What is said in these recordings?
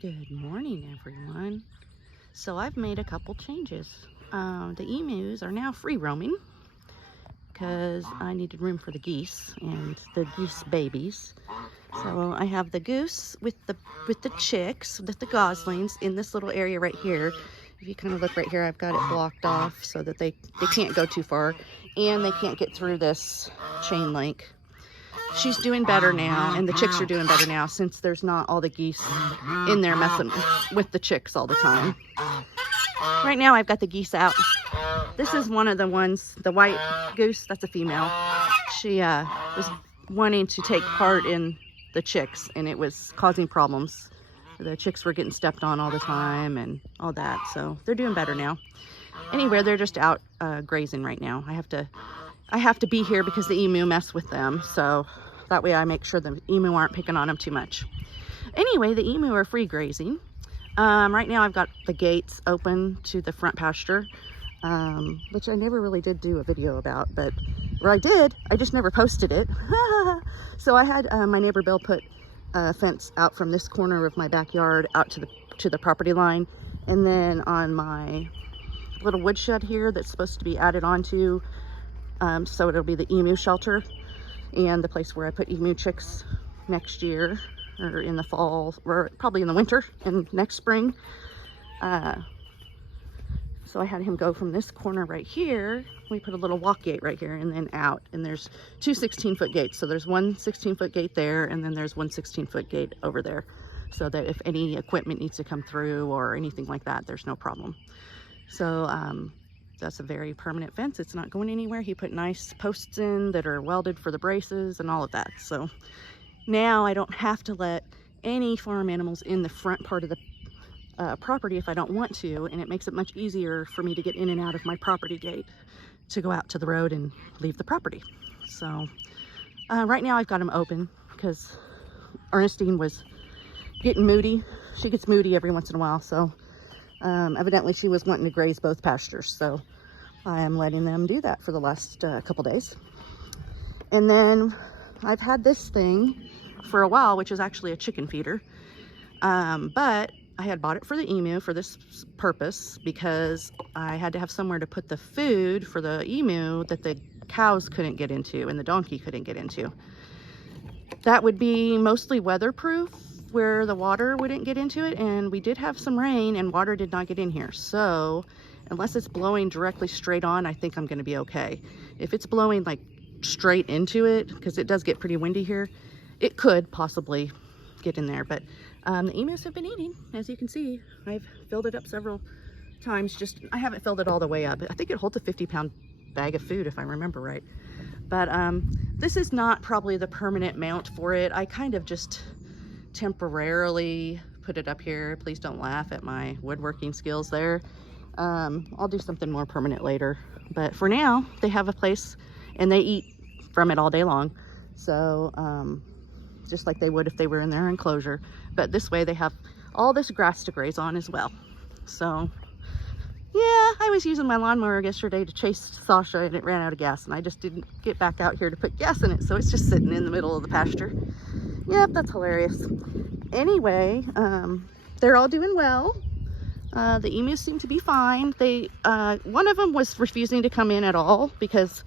Good morning, everyone. So I've made a couple changes. The emus are now free roaming because I needed room for the geese and the goose babies. So I have the goose with the chicks, with the goslings in this little area right here. If you kind of look right here, I've got it blocked off so that they can't go too far and they can't get through this chain link. She's doing better now, and the chicks are doing better now since there's not all the geese in there messing with the chicks all the time. Right now I've got the geese out. This is one of the ones, the white goose, that's a female. She was wanting to take part in the chicks, and it was causing problems. The chicks were getting stepped on all the time and all that, so they're doing better now. Anyway, they're just out grazing right now. I have to be here because the emu mess with them, so that way I make sure the emu aren't picking on them too much. Anyway, the emu are free grazing. Right now I've got the gates open to the front pasture, which I never really did do a video about, but I did, I just never posted it. So I had my neighbor Bill put a fence out from this corner of my backyard out to the property line, and then on my little woodshed here that's supposed to be added onto, so it'll be the emu shelter and the place where I put emu chicks next year, or in the fall, or probably in the winter and next spring. So I had him go from this corner right here. We put a little walk gate right here and then out, and there's two 16-foot gates. So there's one 16-foot gate there, and then there's one 16-foot gate over there, so that if any equipment needs to come through or anything like that, there's no problem. So that's a very permanent fence. It's not going anywhere. He put nice posts in that are welded for the braces and all of that. So now I don't have to let any farm animals in the front part of the property if I don't want to, and it makes it much easier for me to get in and out of my property gate to go out to the road and leave the property. So right now I've got them open because Ernestine was getting moody. She gets moody every once in a while, so evidently she was wanting to graze both pastures, so I am letting them do that for the last couple days. And then I've had this thing for a while, which is actually a chicken feeder, but I had bought it for the emu for this purpose because I had to have somewhere to put the food for the emu that the cows couldn't get into and the donkey couldn't get into. That would be mostly weatherproof, where the water wouldn't get into it, and we did have some rain and water did not get in here. So unless it's blowing directly straight on, I think I'm going to be okay. If it's blowing like straight into it, because it does get pretty windy here, it could possibly get in there. But the emus have been eating, as you can see. I've filled it up several times. I haven't filled it all the way up. I think it holds a 50-pound bag of food if I remember right. But this is not probably the permanent mount for it. I kind of just temporarily put it up here. Please don't laugh at my woodworking skills there. I'll do something more permanent later, but for now they have a place and they eat from it all day long, so just like they would if they were in their enclosure. But this way they have all this grass to graze on as well. So yeah, I was using my lawnmower yesterday to chase Sasha and it ran out of gas, and I just didn't get back out here to put gas in it, so it's just sitting in the middle of the pasture. Yep, that's hilarious. Anyway, they're all doing well. The emus seem to be fine. One of them was refusing to come in at all because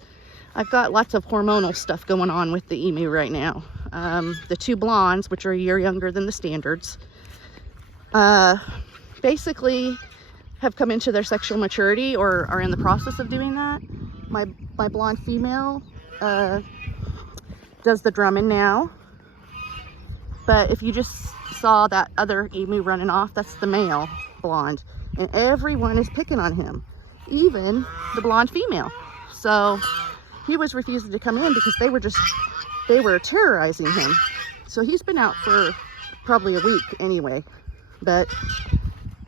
I've got lots of hormonal stuff going on with the emu right now. The two blondes, which are a year younger than the standards, basically have come into their sexual maturity or are in the process of doing that. My blonde female does the drumming now. But if you just saw that other emu running off, that's the male blonde. And everyone is picking on him, even the blonde female. So he was refusing to come in because they were terrorizing him. So he's been out for probably a week anyway. But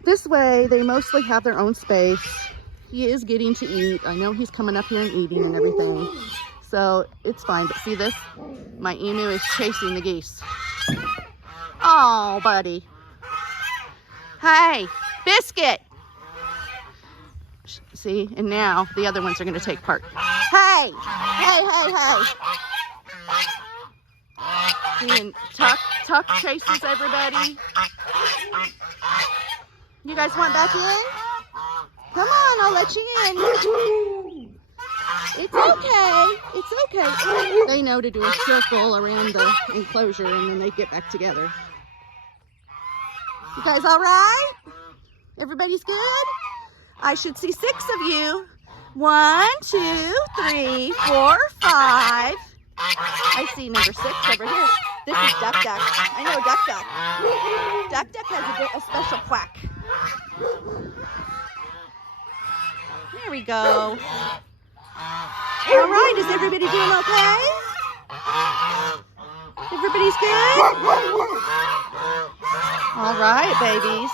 this way, they mostly have their own space. He is getting to eat. I know he's coming up here and eating and everything. So it's fine. But see this? My emu is chasing the geese. Oh, buddy. Hey, Biscuit. See, and now the other ones are going to take part. Hey, hey, hey, hey. See, and Tuck chases everybody. You guys want back in? Come on, I'll let you in. It's okay. It's okay. They know to do a circle around the enclosure and then they get back together. You guys all right? Everybody's good? I should see 6 of you. 1, 2, 3, 4, 5. I see number 6 over here. This is Duck Duck. I know Duck Duck. Duck Duck has a special quack. There we go. All right, is everybody doing okay? Everybody's good? All right, babies.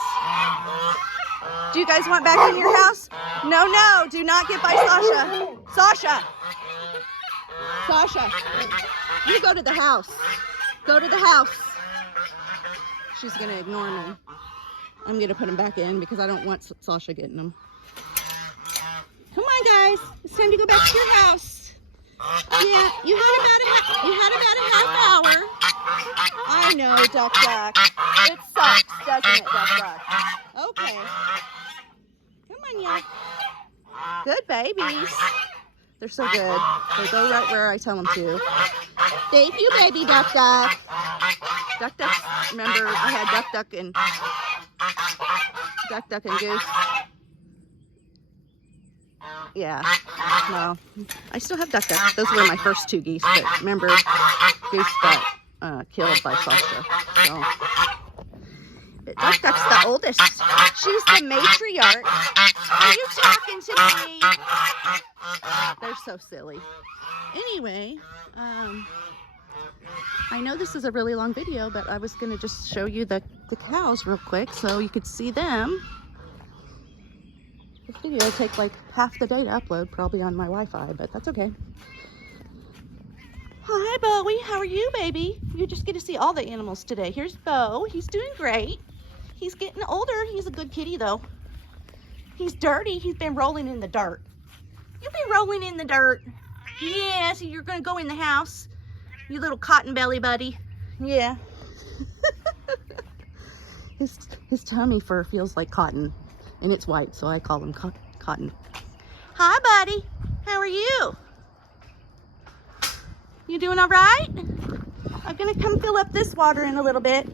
Do you guys want back in your house? No, no, do not get by Sasha. Sasha. Sasha, you go to the house. Go to the house. She's gonna ignore me. I'm gonna put him back in because I don't want Sasha getting them. Come on, guys. It's time to go back to your house. Yeah, you had about a half hour. I know, Duck Duck. It sucks, doesn't it, Duck Duck? Okay. Come on, yeah. Good babies. They're so good. They go right where I tell them to. Thank you, baby Duck Duck. Duck Duck, remember I had Duck Duck and Goose. Yeah, no, I still have Duck Duck. Those were my first 2 geese, but remember, Goose got killed by Sasha. So. But Duck Duck's the oldest. She's the matriarch. Are you talking to me? They're so silly. Anyway, I know this is a really long video, but I was going to just show you the cows real quick so you could see them. This video will take like half the day to upload, probably on my Wi-Fi, but that's okay. Hi, Bowie. How are you, baby? You just get to see all the animals today. Here's Bo. He's doing great. He's getting older. He's a good kitty, though. He's dirty. He's been rolling in the dirt. You've been rolling in the dirt. Yeah, so you're going to go in the house. You little cotton belly buddy. Yeah. His tummy fur feels like cotton. And it's white, so I call him Cotton. Hi, buddy. How are you? You doing all right? I'm going to come fill up this water in a little bit.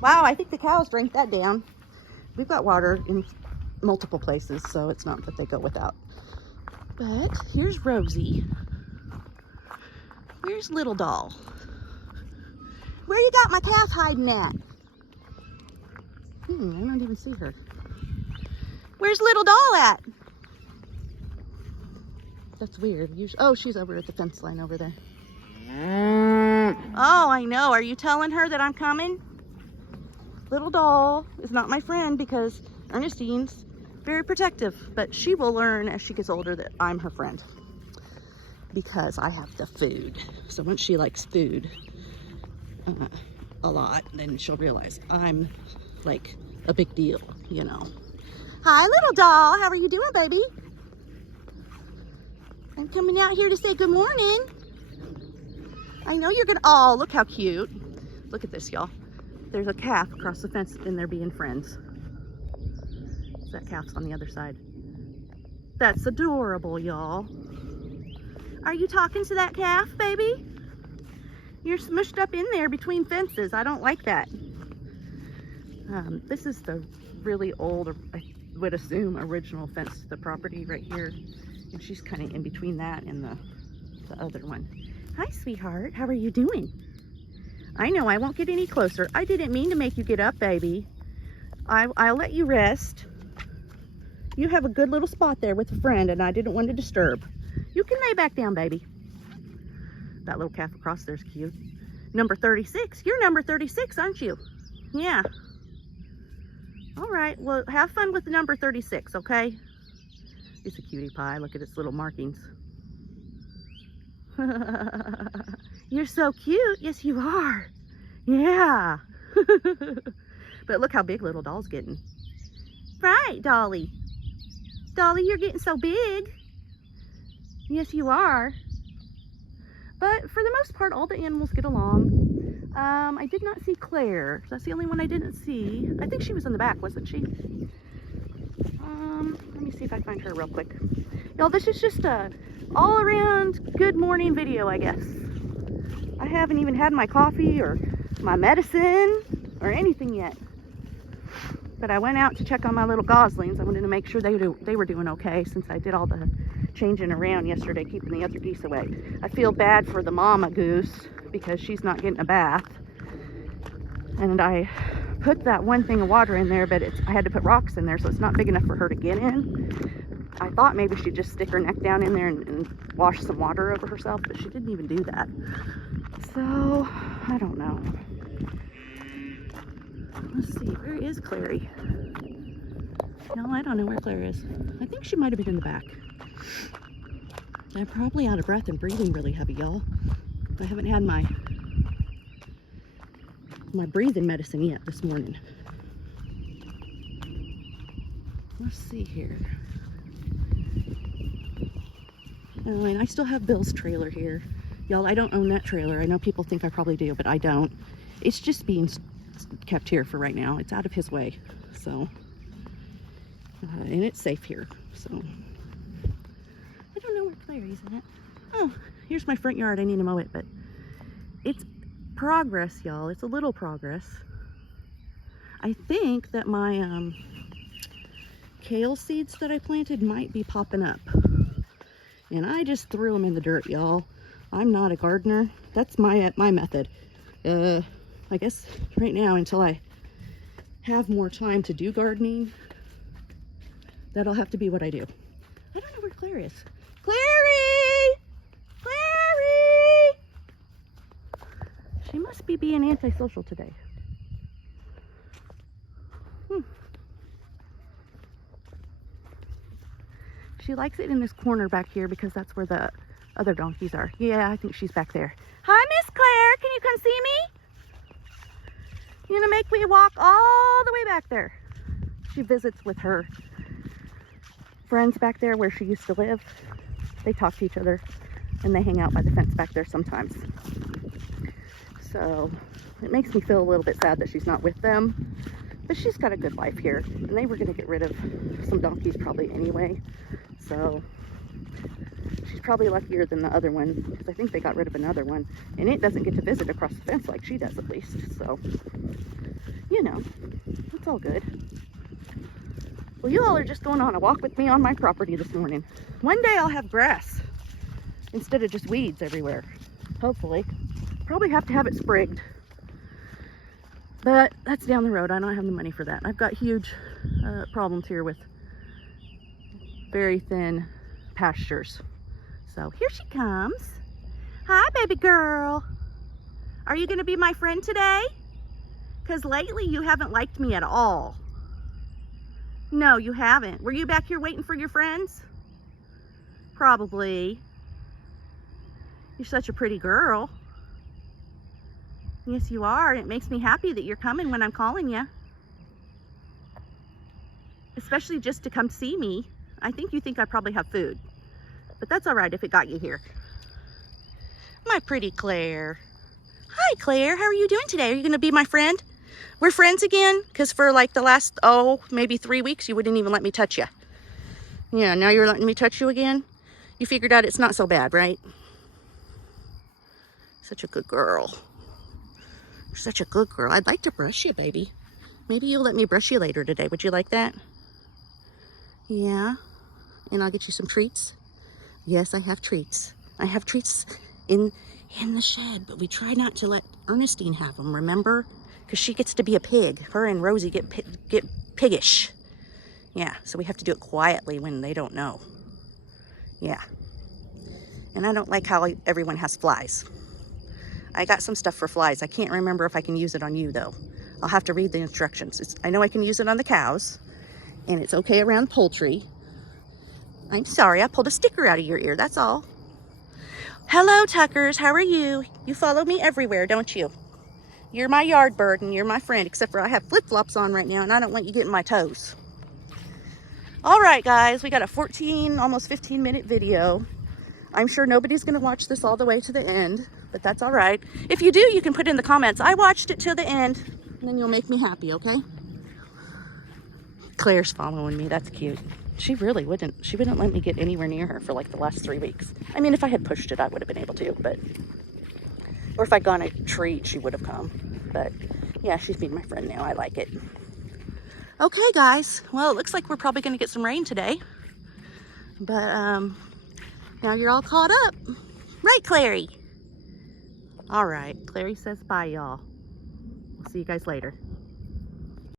Wow, I think the cows drank that down. We've got water in multiple places, so it's not that they go without. But here's Rosie. Here's Little Doll. Where you got my calf hiding at? I don't even see her. Where's Little Doll at? That's weird. Oh, she's over at the fence line over there. Oh, I know. Are you telling her that I'm coming? Little Doll is not my friend because Ernestine's very protective, but she will learn as she gets older that I'm her friend because I have the food. So once she likes food a lot, then she'll realize I'm like a big deal, you know. Hi, Little Doll. How are you doing, baby? I'm coming out here to say good morning. I know you're gonna, oh, look how cute. Look at this, y'all. There's a calf across the fence and they're being friends. That calf's on the other side. That's adorable, y'all. Are you talking to that calf, baby? You're smushed up in there between fences. I don't like that. This is the really old, I would assume, original fence to the property right here. And she's kind of in between that and the other one. Hi, sweetheart. How are you doing? I know I won't get any closer. I didn't mean to make you get up, baby. I'll let you rest. You have a good little spot there with a friend, and I didn't want to disturb. You can lay back down, baby. That little calf across there's cute. Number 36. You're number 36, aren't you? Yeah. All right. Well, have fun with the number 36, okay? It's a cutie pie. Look at its little markings. You're so cute. Yes, you are. Yeah. But look how big Little Doll's getting. Right, Dolly. Dolly, you're getting so big. Yes, you are. But for the most part, all the animals get along. I did not see Claire. That's the only one I didn't see. I think she was in the back, wasn't she? Let me see if I find her real quick. Y'all, this is just a all around good morning video, I guess. I haven't even had my coffee or my medicine or anything yet. But I went out to check on my little goslings. I wanted to make sure they were doing okay since I did all the changing around yesterday, keeping the other geese away. I feel bad for the mama goose because she's not getting a bath. And I put that one thing of water in there, but I had to put rocks in there, so it's not big enough for her to get in. I thought maybe she'd just stick her neck down in there and wash some water over herself, but she didn't even do that. So, I don't know. Let's see, where is Clary? No, I don't know where Claire is. I think she might have been in the back. I'm probably out of breath and breathing really heavy, y'all. I haven't had my breathing medicine yet this morning. Let's see here. Oh, and I still have Bill's trailer here. Y'all, I don't own that trailer. I know people think I probably do, but I don't. It's just being kept here for right now. It's out of his way, so and it's safe here, so I don't know where Clary's at. Oh, here's my front yard. I need to mow it, but it's progress, y'all. It's a little progress. I think that my kale seeds that I planted might be popping up, and I just threw them in the dirt, y'all. I'm not a gardener. That's my method. I guess right now, until I have more time to do gardening, that'll have to be what I do. I don't know where Claire is. Clary! Clary! She must be being antisocial today. She likes it in this corner back here because that's where the other donkeys are. Yeah, I think she's back there. Hi, Miss Claire. Can you come see me? You're gonna make me walk all the way back there. She visits with her friends back there where she used to live. They talk to each other and they hang out by the fence back there sometimes. So it makes me feel a little bit sad that she's not with them, but she's got a good life here, and they were gonna get rid of some donkeys probably anyway. So she's probably luckier than the other one, because I think they got rid of another one, and it doesn't get to visit across the fence like she does, at least. So, you know, it's all good. Well, you all are just going on a walk with me on my property this morning. One day I'll have grass instead of just weeds everywhere, hopefully. Probably have to have it sprigged, but that's down the road. I don't have the money for that. I've got huge problems here with very thin pastures. So here she comes. Hi, baby girl. Are you gonna be my friend today? Because lately you haven't liked me at all. No, you haven't. Were you back here waiting for your friends? Probably. You're such a pretty girl. Yes, you are. It makes me happy that you're coming when I'm calling you. Especially just to come see me. I think you think I probably have food. But that's all right if it got you here. My pretty Claire. Hi, Claire. How are you doing today? Are you going to be my friend? We're friends again? Because for like the last, maybe 3 weeks, you wouldn't even let me touch you. Yeah, now you're letting me touch you again? You figured out it's not so bad, right? Such a good girl. You're such a good girl. I'd like to brush you, baby. Maybe you'll let me brush you later today. Would you like that? Yeah. And I'll get you some treats. Yes, I have treats. I have treats in the shed, but we try not to let Ernestine have them, remember? Because she gets to be a pig. Her and Rosie get piggish. Yeah, so we have to do it quietly when they don't know. Yeah. And I don't like how everyone has flies. I got some stuff for flies. I can't remember if I can use it on you, though. I'll have to read the instructions. I know I can use it on the cows, and it's okay around poultry. I'm sorry, I pulled a sticker out of your ear, that's all. Hello, Tuckers, how are you? You follow me everywhere, don't you? You're my yard bird, and you're my friend, except for I have flip-flops on right now, and I don't want you getting my toes. All right, guys, we got a 14, almost 15-minute video. I'm sure nobody's going to watch this all the way to the end, but that's all right. If you do, you can put in the comments, I watched it to the end, and then you'll make me happy, okay? Claire's following me. That's cute. She really wouldn't. She wouldn't let me get anywhere near her for like the last 3 weeks. I mean, if I had pushed it, I would have been able to, but... Or if I'd gone a treat, she would have come. But, yeah, she's being my friend now. I like it. Okay, guys. Well, it looks like we're probably going to get some rain today. But, now you're all caught up. Right, Clary? All right. Clary says bye, y'all. We'll see you guys later.